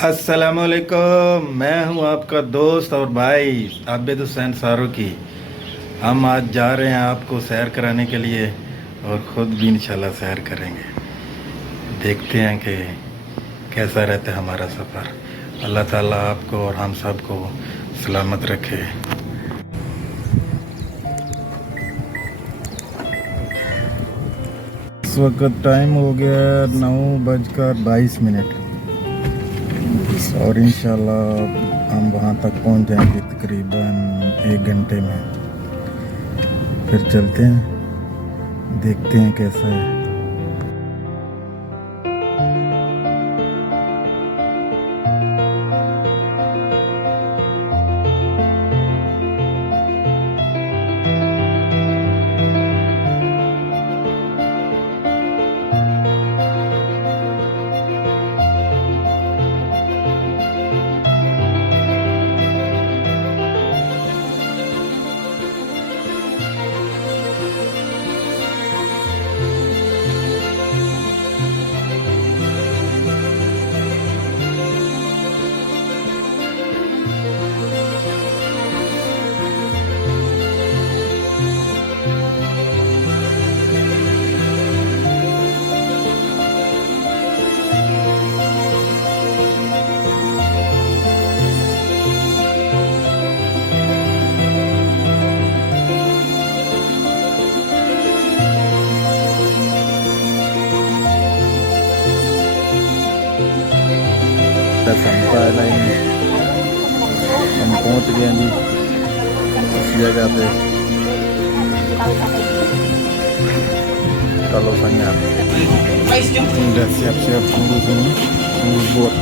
अस्सलामुअलैकुम। मैं हूं आपका दोस्त और भाई आबिद हुसैन फारूकी। हम आज जा रहे हैं आपको सैर कराने के लिए और ख़ुद भी इंशाल्लाह सैर करेंगे। देखते हैं कि कैसा रहता है हमारा सफ़र। अल्लाह ताला आपको और हम सब को सलामत रखे। इस वक्त टाइम हो गया 9:22 और इंशाल्लाह हम वहाँ तक पहुँच जाएंगे तकरीबन 1 घंटे में। फिर चलते हैं, देखते हैं कैसा है। हम पहुंच गए हैं जी इस जगह पे। चलो संज्ञा siap-siap tunggu buat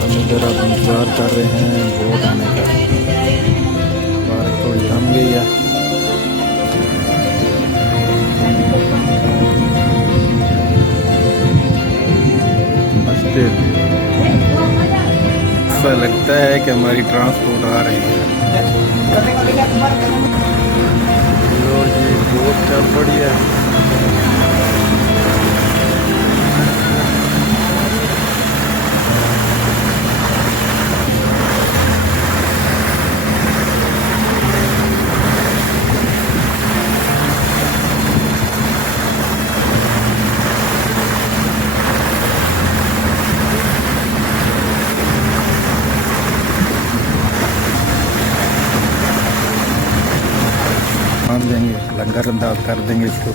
हम इधर अब इंतजार कर रहे हैं वोट आने का। बारिश थोड़ी थम गई है। ऐसा लगता है कि हमारी ट्रांसपोर्ट आ रही है। और ये बहुत चल पड़ी है। मान देंगे, लंगर अंदाज कर देंगे इसको।